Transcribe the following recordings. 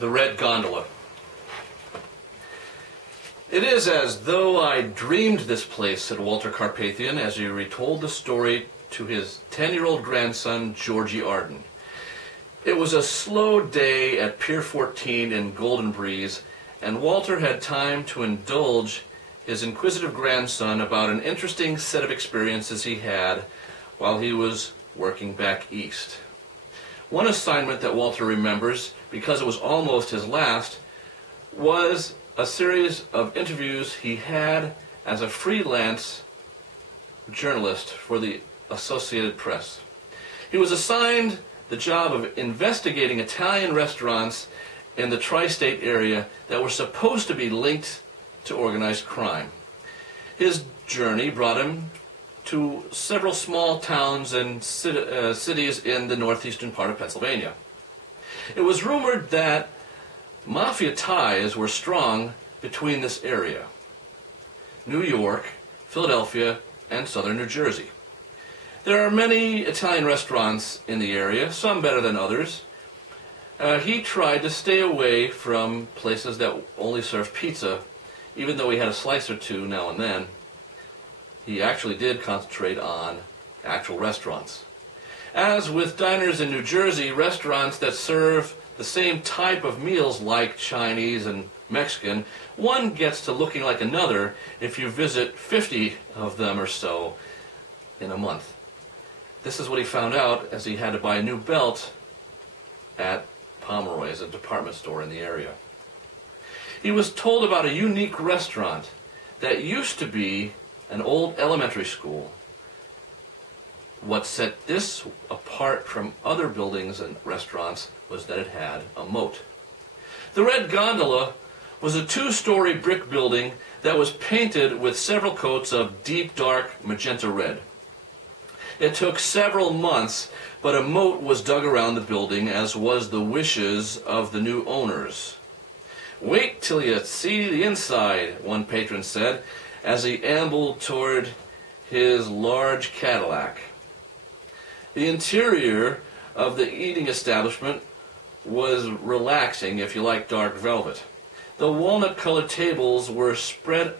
The Red Gondola. It is as though I dreamed this place, said Walter Carpathian as he retold the story to his 10-year-old grandson, Georgie Arden. It was a slow day at Pier 14 in Golden Breeze, and Walter had time to indulge his inquisitive grandson about an interesting set of experiences he had while he was working back east. One assignment that Walter remembers, because it was almost his last, was a series of interviews he had as a freelance journalist for the Associated Press. He was assigned the job of investigating Italian restaurants in the tri-state area that were supposed to be linked to organized crime. His journey brought him to several small towns and cities in the northeastern part of Pennsylvania. It was rumored that Mafia ties were strong between this area, New York, Philadelphia, and southern New Jersey. There are many Italian restaurants in the area, some better than others. He tried to stay away from places that only served pizza, even though he had a slice or two now and then. He actually did concentrate on actual restaurants. As with diners in New Jersey, restaurants that serve the same type of meals like Chinese and Mexican, one gets to looking like another if you visit 50 of them or so in a month. This is what he found out as he had to buy a new belt at Pomeroy's, a department store in the area. He was told about a unique restaurant that used to be an old elementary school. What set this apart from other buildings and restaurants was that it had a moat. The Red Gondola was a 2-story brick building that was painted with several coats of deep dark magenta red. It took several months, but a moat was dug around the building, as was the wishes of the new owners. "Wait till you see the inside," one patron said, as he ambled toward his large Cadillac. The interior of the eating establishment was relaxing if you like dark velvet. The walnut-colored tables were spread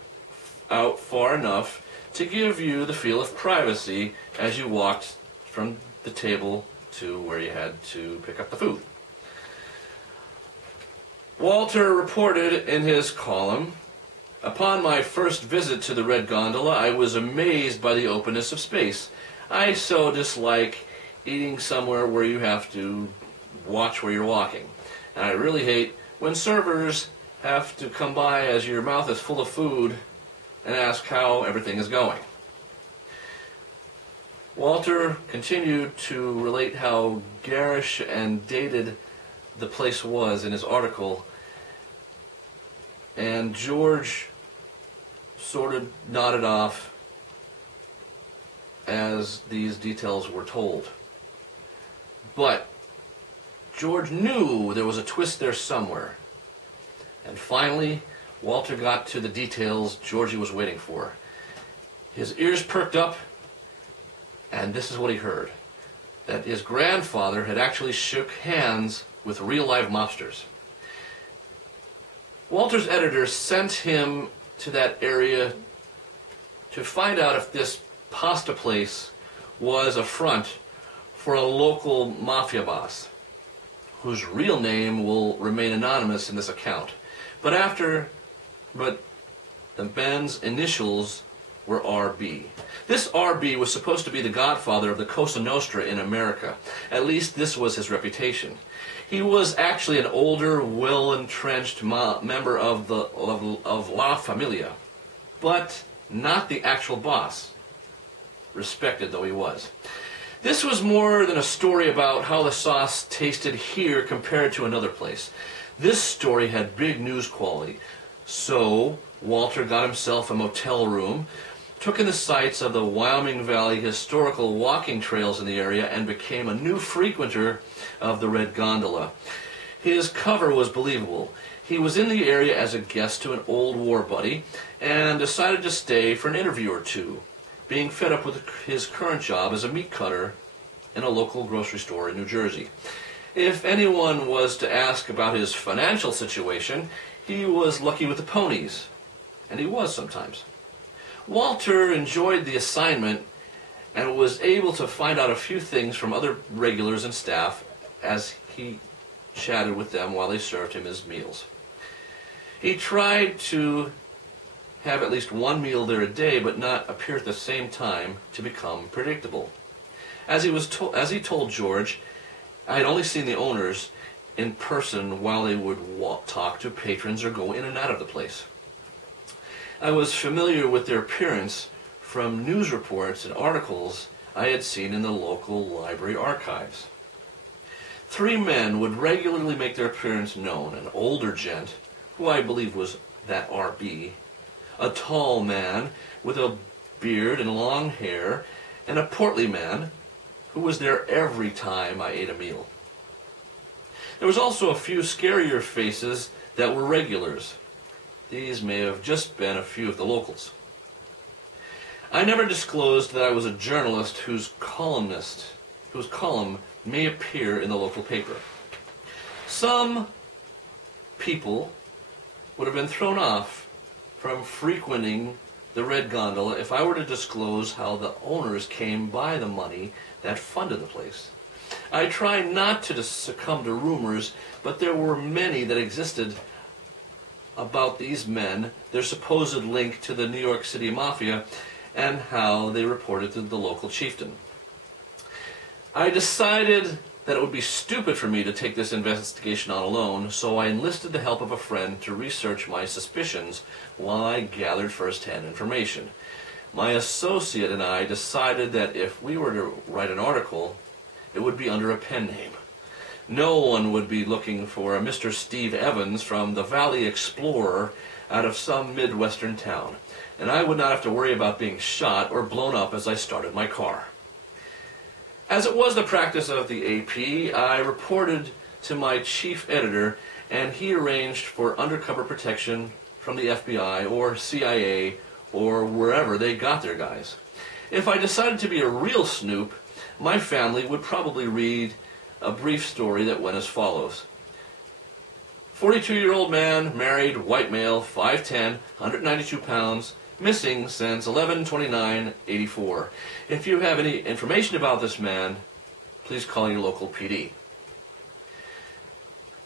out far enough to give you the feel of privacy as you walked from the table to where you had to pick up the food. Walter reported in his column, "Upon my first visit to the Red Gondola, I was amazed by the openness of space. I so dislike eating somewhere where you have to watch where you're walking. And I really hate when servers have to come by as your mouth is full of food and ask how everything is going." Walter continued to relate how garish and dated the place was in his article, and George sort of nodded off as these details were told. But George knew there was a twist there somewhere. And finally, Walter got to the details Georgie was waiting for. His ears perked up, and this is what he heard: that his grandfather had actually shook hands with real-life mobsters. Walter's editor sent him to that area to find out if this pasta place was a front for a local mafia boss, whose real name will remain anonymous in this account. But the man's initials were RB. This RB was supposed to be the godfather of the Cosa Nostra in America. At least this was his reputation. He was actually an older, well-entrenched member of La Familia, but not the actual boss, respected though he was. This was more than a story about how the sauce tasted here compared to another place. This story had big news quality. So Walter got himself a motel room, took in the sights of the Wyoming Valley historical walking trails in the area, and became a new frequenter of the Red Gondola. His cover was believable. He was in the area as a guest to an old war buddy and decided to stay for an interview or two, being fed up with his current job as a meat cutter in a local grocery store in New Jersey. If anyone was to ask about his financial situation, he was lucky with the ponies, and he was sometimes. Walter enjoyed the assignment and was able to find out a few things from other regulars and staff as he chatted with them while they served him his meals. He tried to have at least one meal there a day, but not appear at the same time to become predictable. As he told George, I had only seen the owners in person while they would talk to patrons or go in and out of the place. I was familiar with their appearance from news reports and articles I had seen in the local library archives. 3 men would regularly make their appearance known: an older gent, who I believe was that RB, a tall man with a beard and long hair, and a portly man who was there every time I ate a meal. There was also a few scarier faces that were regulars. These may have just been a few of the locals. I never disclosed that I was a journalist whose column may appear in the local paper. Some people would have been thrown off from frequenting the Red Gondola if I were to disclose how the owners came by the money that funded the place. I try not to succumb to rumors, but there were many that existed about these men, their supposed link to the New York City Mafia, and how they reported to the local chieftain. I decided that it would be stupid for me to take this investigation on alone, so I enlisted the help of a friend to research my suspicions while I gathered first-hand information. My associate and I decided that if we were to write an article, it would be under a pen name. No one would be looking for a Mr. Steve Evans from the Valley Explorer out of some Midwestern town, and I would not have to worry about being shot or blown up as I started my car. As it was the practice of the AP, I reported to my chief editor, and he arranged for undercover protection from the FBI or CIA or wherever they got their guys. If I decided to be a real snoop, my family would probably read a brief story that went as follows. 42-year-old man, married, white male, 5'10", 192 pounds, missing since 11/29/84. If you have any information about this man, please call your local PD.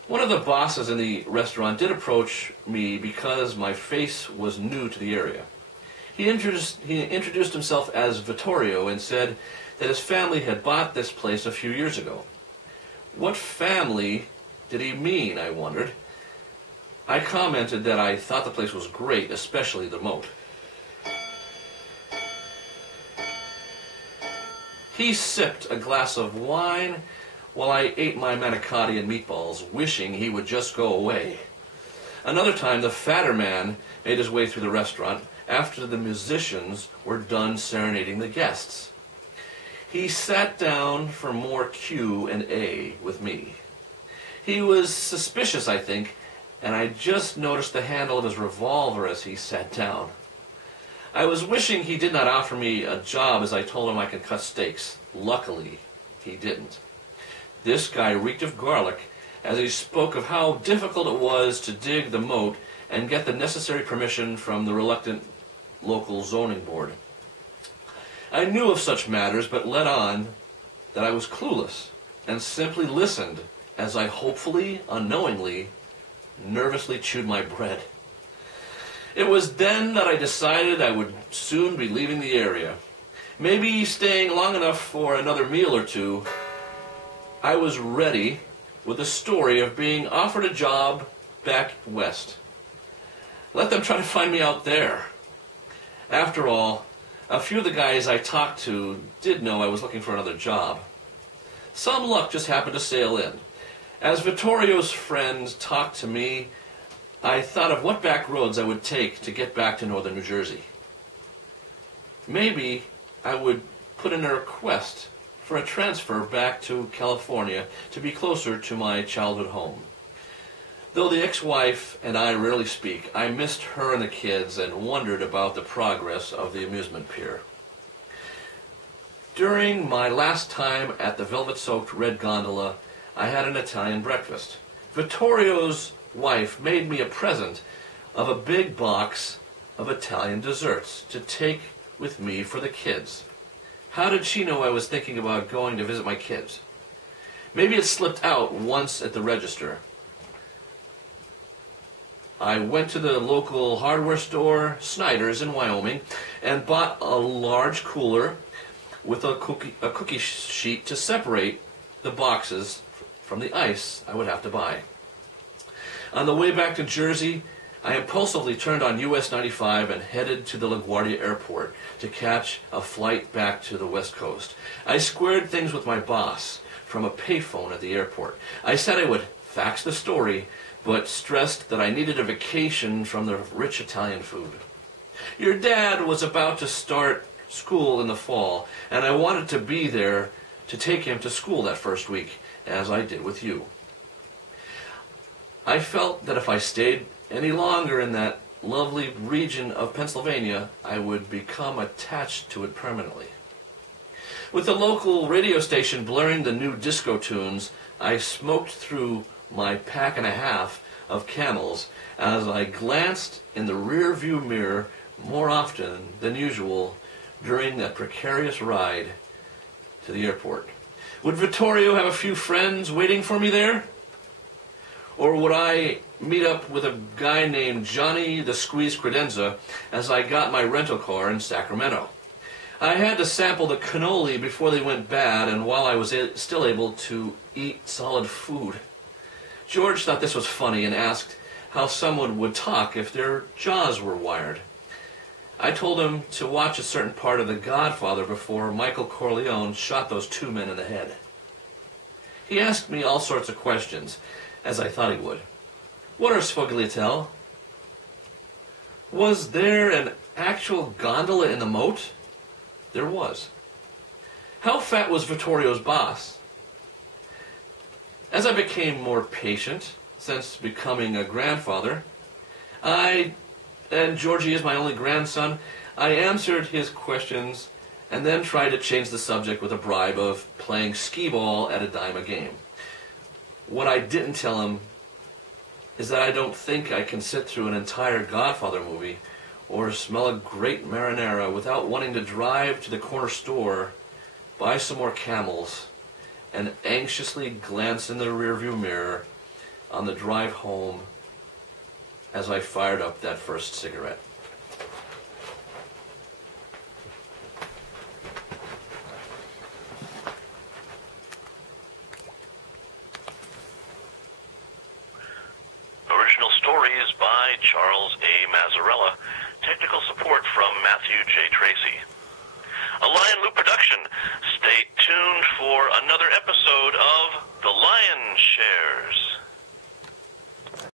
One of the bosses in the restaurant did approach me because my face was new to the area. He introduced himself as Vittorio and said that his family had bought this place a few years ago. What family did he mean, I wondered. I commented that I thought the place was great, especially the moat. He sipped a glass of wine while I ate my manicotti and meatballs, wishing he would just go away. Another time, the fatter man made his way through the restaurant after the musicians were done serenading the guests. He sat down for more Q&A with me. He was suspicious, I think, and I just noticed the handle of his revolver as he sat down. I was wishing he did not offer me a job as I told him I could cut steaks. Luckily, he didn't. This guy reeked of garlic as he spoke of how difficult it was to dig the moat and get the necessary permission from the reluctant local zoning board. I knew of such matters, but let on that I was clueless and simply listened as I hopefully, unknowingly, nervously chewed my bread. It was then that I decided I would soon be leaving the area. Maybe staying long enough for another meal or two. I was ready with the story of being offered a job back west. Let them try to find me out there. After all, a few of the guys I talked to did know I was looking for another job. Some luck just happened to sail in. As Vittorio's friends talked to me, I thought of what back roads I would take to get back to northern New Jersey. Maybe I would put in a request for a transfer back to California to be closer to my childhood home. Though the ex-wife and I rarely speak, I missed her and the kids and wondered about the progress of the amusement pier. During my last time at the velvet-soaked Red Gondola, I had an Italian breakfast. Vittorio's wife made me a present of a big box of Italian desserts to take with me for the kids. How did she know I was thinking about going to visit my kids? Maybe it slipped out once at the register. I went to the local hardware store, Snyder's in Wyoming, and bought a large cooler with a cookie sheet to separate the boxes from the ice I would have to buy. On the way back to Jersey, I impulsively turned on US 95 and headed to the LaGuardia Airport to catch a flight back to the West Coast. I squared things with my boss from a payphone at the airport. I said I would fax the story, but stressed that I needed a vacation from the rich Italian food. Your dad was about to start school in the fall, and I wanted to be there to take him to school that first week, as I did with you. I felt that if I stayed any longer in that lovely region of Pennsylvania, I would become attached to it permanently. With the local radio station blaring the new disco tunes, I smoked through my pack and a half of Camels as I glanced in the rear-view mirror more often than usual during that precarious ride to the airport. Would Vittorio have a few friends waiting for me there? Or would I meet up with a guy named Johnny the Squeeze Credenza as I got my rental car in Sacramento? I had to sample the cannoli before they went bad and while I was still able to eat solid food. George thought this was funny and asked how someone would talk if their jaws were wired. I told him to watch a certain part of The Godfather before Michael Corleone shot those two men in the head. He asked me all sorts of questions, as I thought he would. What are sfogliatelle? Was there an actual gondola in the moat? There was. How fat was Vittorio's boss? As I became more patient, since becoming a grandfather, and Georgie is my only grandson, I answered his questions and then tried to change the subject with a bribe of playing skee-ball at a dime a game. What I didn't tell him is that I don't think I can sit through an entire Godfather movie or smell a great marinara without wanting to drive to the corner store, buy some more Camels, and anxiously glance in the rearview mirror on the drive home as I fired up that first cigarette. Original stories by Charles A. Mazzarella. Technical support from Matthew J. Tracy. A Lion Loop production. Stay tuned for another episode of The Lion Shares.